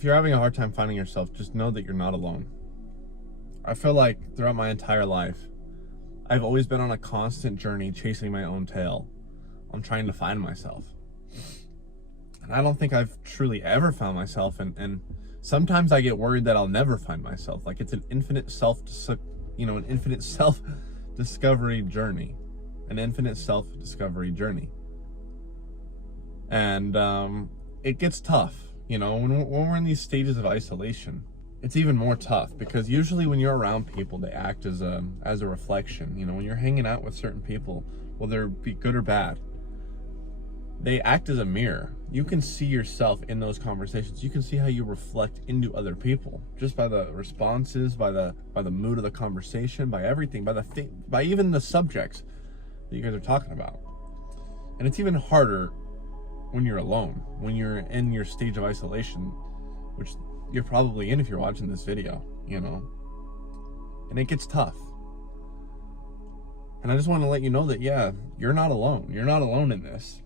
if you're having a hard time finding yourself, just know that you're not alone. I feel like throughout my entire life, I've always been on a constant journey chasing my own tail. I'm trying to find myself. And I don't think I've truly ever found myself. And sometimes I get worried that I'll never find myself. Like it's an infinite self-discovery journey. An infinite self-discovery journey. And it gets tough, when we're in these stages of isolation. It's even more tough because usually when you're around people, they act as a reflection. When you're hanging out with certain people, whether it be good or bad, they act as a mirror. You can see yourself in those conversations. You can see how you reflect into other people just by the responses, by the mood of the conversation, by everything, by even the subjects that you guys are talking about. And it's even harder when you're alone, when you're in your stage of isolation, which you're probably in if you're watching this video, and it gets tough. And I just want to let you know that, yeah, you're not alone. You're not alone in this.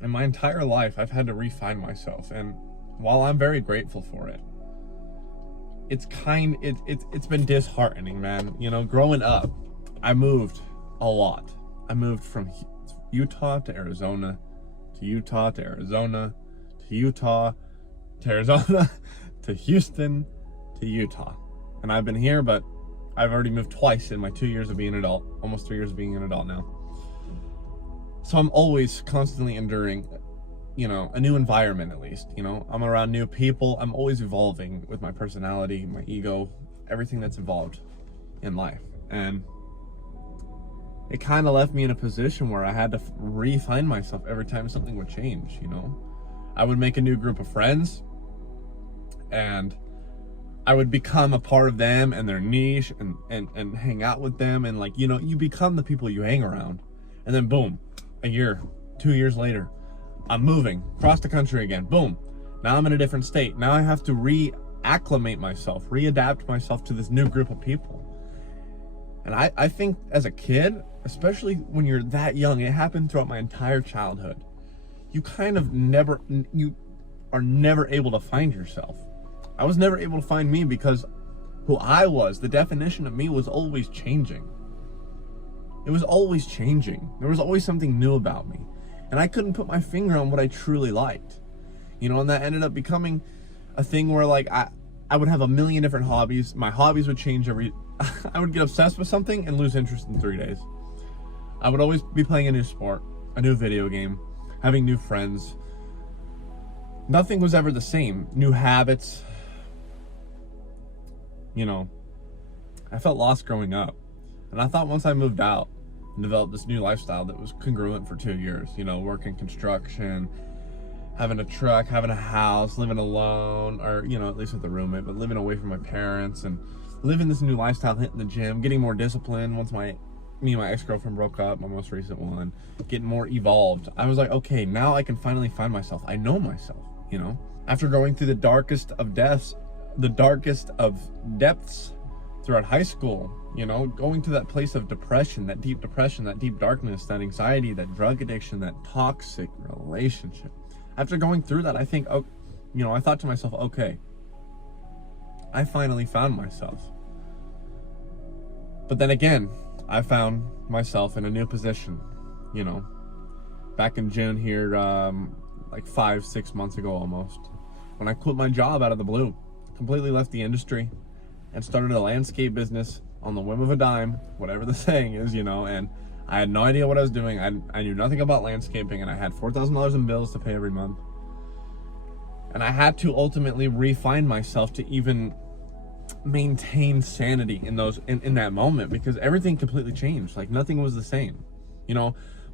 In my entire life, I've had to refine myself. And while I'm very grateful for it, it's been disheartening, man. Growing up, I moved a lot. I moved from Utah to Arizona, to Utah to Arizona, to Utah to Arizona, to Houston, to Utah. And I've been here, but I've already moved twice in my 2 years of being an adult, almost 3 years of being an adult now. So I'm always constantly enduring, a new environment at least, I'm around new people. I'm always evolving with my personality, my ego, everything that's evolved in life. And it kind of left me in a position where I had to refine myself every time something would change, I would make a new group of friends and I would become a part of them and their niche and hang out with them. And you become the people you hang around. And then boom, a year, 2 years later, I'm moving across the country again. Boom. Now I'm in a different state. Now I have to reacclimate myself, readapt myself to this new group of people. And I think as a kid, especially when you're that young, it happened throughout my entire childhood. You are never able to find yourself. I was never able to find me because who I was, the definition of me was always changing. It was always changing. There was always something new about me. And I couldn't put my finger on what I truly liked. And that ended up becoming a thing where I would have a million different hobbies. My hobbies would change I would get obsessed with something and lose interest in 3 days. I would always be playing a new sport, a new video game, having new friends. Nothing was ever the same. New habits. I felt lost growing up. And I thought once I moved out and developed this new lifestyle that was congruent for 2 years, working construction, having a truck, having a house, living alone, or, at least with a roommate, but living away from my parents and living this new lifestyle, hitting the gym, getting more disciplined once me and my ex-girlfriend broke up, my most recent one, getting more evolved. I was like, okay, now I can finally find myself. I know myself, After going through the darkest of depths throughout high school, going to that place of depression, that deep darkness, that anxiety, that drug addiction, that toxic relationship. After going through that, I think, I thought to myself, okay, I finally found myself. But then again, I found myself in a new position, back in June here, 5-6 months ago almost, when I quit my job out of the blue, completely left the industry and started a landscape business on the whim of a dime, whatever the saying is, and I had no idea what I was doing. I knew nothing about landscaping, and I had $4,000 in bills to pay every month. And I had to ultimately refine myself to even maintain sanity in that moment, because everything completely changed. Nothing was the same.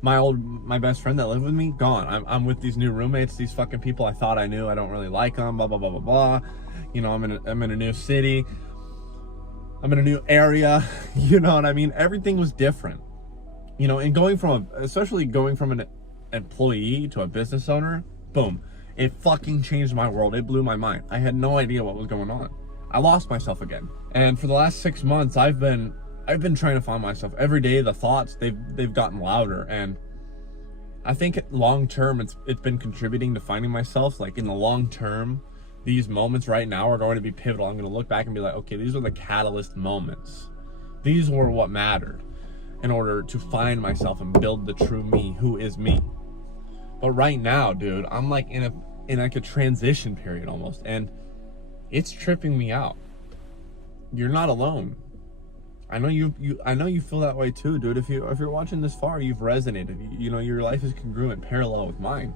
My best friend that lived with me, gone. I'm with these new roommates, these fucking people I thought I knew. I don't really like them, blah, blah, blah, blah, blah. I'm in a new city. I'm in a new area. You know what I mean? Everything was different. And especially going from an employee to a business owner, boom. It fucking changed my world. It blew my mind. I had no idea what was going on. I lost myself again. And for the last 6 months, I've been trying to find myself. Every day, the thoughts, they've gotten louder. And I think long term, it's been contributing to finding myself. In the long term, these moments right now are going to be pivotal. I'm going to look back and be like, okay, these were the catalyst moments. These were what mattered in order to find myself and build the true me, who is me. But right now, dude, I'm like in like a transition period almost, and it's tripping me out. You're not alone. I know you feel that way too, dude. If you're watching this far, you've resonated. You know, your life is congruent, parallel with mine.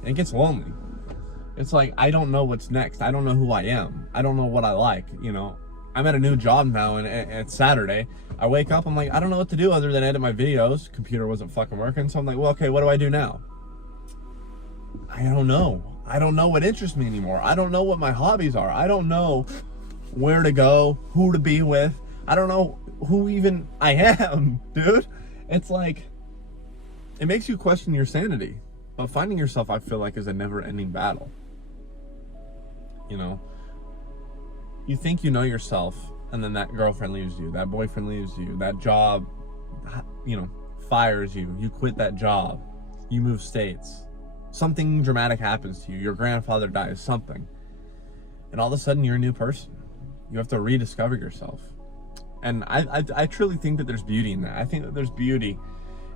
And it gets lonely. It's like, I don't know what's next. I don't know who I am. I don't know what I like, you know. I'm at a new job now, and it's Saturday. I wake up, I'm like, I don't know what to do other than edit my videos. Computer wasn't fucking working, so I'm like, well, okay, what do I do now? I don't know. I don't know what interests me anymore. I don't know what my hobbies are. I don't know where to go, who to be with. I don't know who even I am, dude. It's like, it makes you question your sanity. But finding yourself, I feel like, is a never-ending battle. You know, you think you know yourself, and then that girlfriend leaves you, that boyfriend leaves you, that job, you know, fires you, you quit that job, you move states, something dramatic happens to you, your grandfather dies, something, and all of a sudden you're a new person. You have to rediscover yourself. And I truly think that there's beauty in that. I think that there's beauty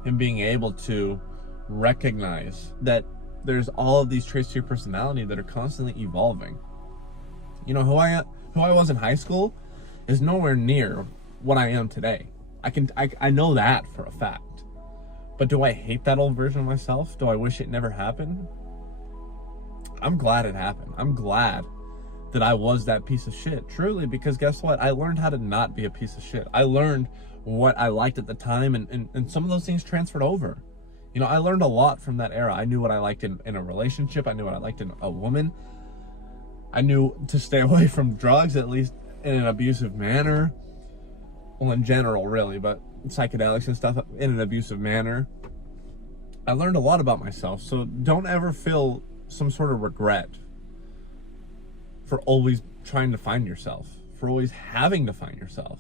in being able to recognize that there's all of these traits to your personality that are constantly evolving. You know, who I was in high school is nowhere near what I am today. I know that for a fact. But do I hate that old version of myself? Do I wish it never happened? I'm glad it happened. I'm glad that I was that piece of shit, truly, because guess what? I learned how to not be a piece of shit. I learned what I liked at the time, and some of those things transferred over. You know, I learned a lot from that era. I knew what I liked in a relationship. I knew what I liked in a woman. I knew to stay away from drugs, at least in an abusive manner. Well, in general, really, but psychedelics and stuff in an abusive manner. I learned a lot about myself, so don't ever feel some sort of regret for always trying to find yourself, for always having to find yourself.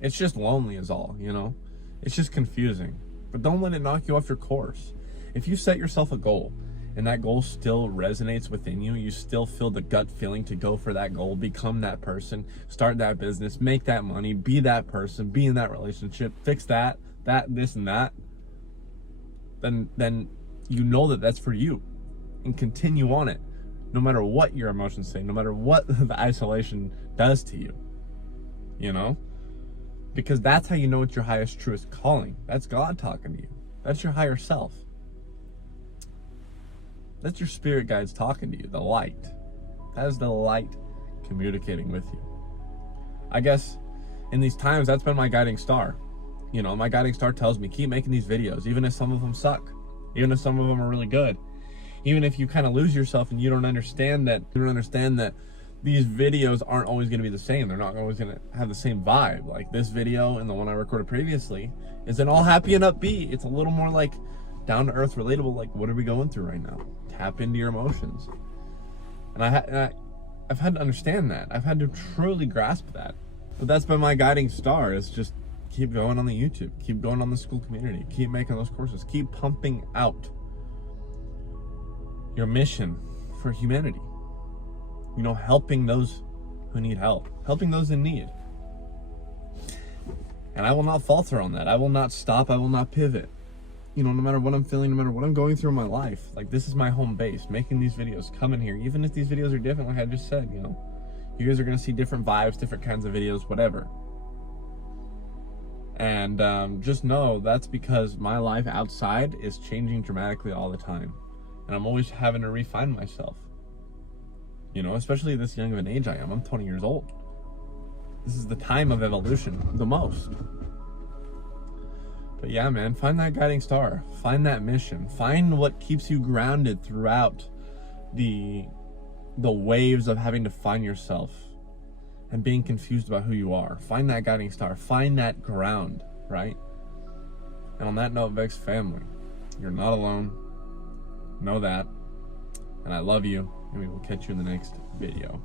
It's just lonely is all, you know? It's just confusing. But don't let it knock you off your course. If you set yourself a goal, and that goal still resonates within you, you still feel the gut feeling to go for that goal, become that person, start that business, make that money, be that person, be in that relationship, fix that, this, and that, then you know that that's for you, and continue on it, no matter what your emotions say, no matter what the isolation does to you, you know? Because that's how you know it's your highest, truest calling. That's God talking to you. That's your higher self. That's your spirit guides talking to you, the light. That is the light communicating with you. I guess in these times, that's been my guiding star. You know, my guiding star tells me, keep making these videos, even if some of them suck, even if some of them are really good. Even if you kind of lose yourself and you don't understand that these videos aren't always going to be the same. They're not always going to have the same vibe. Like this video and the one I recorded previously isn't all happy and upbeat. It's a little more like down to earth, relatable. Like, what are we going through right now? Tap into your emotions. And I've had to understand that. I've had to truly grasp that. But that's been my guiding star, is just keep going on the YouTube, keep going on the school community, keep making those courses, keep pumping out your mission for humanity. You know, helping those who need help, helping those in need. And I will not falter on that. I will not stop. I will not pivot. You know, no matter what I'm feeling, no matter what I'm going through in my life, like this is my home base, making these videos, coming here, even if these videos are different, like I just said, you know, you guys are going to see different vibes, different kinds of videos, whatever. And just know that's because my life outside is changing dramatically all the time. And I'm always having to refine myself. You know, especially this young of an age I am. I'm 20 years old. This is the time of evolution, the most. But yeah, man, find that guiding star. Find that mission. Find what keeps you grounded throughout the waves of having to find yourself and being confused about who you are. Find that guiding star. Find that ground, right? And on that note, Vex family, you're not alone. Know that. And I love you. And we will catch you in the next video.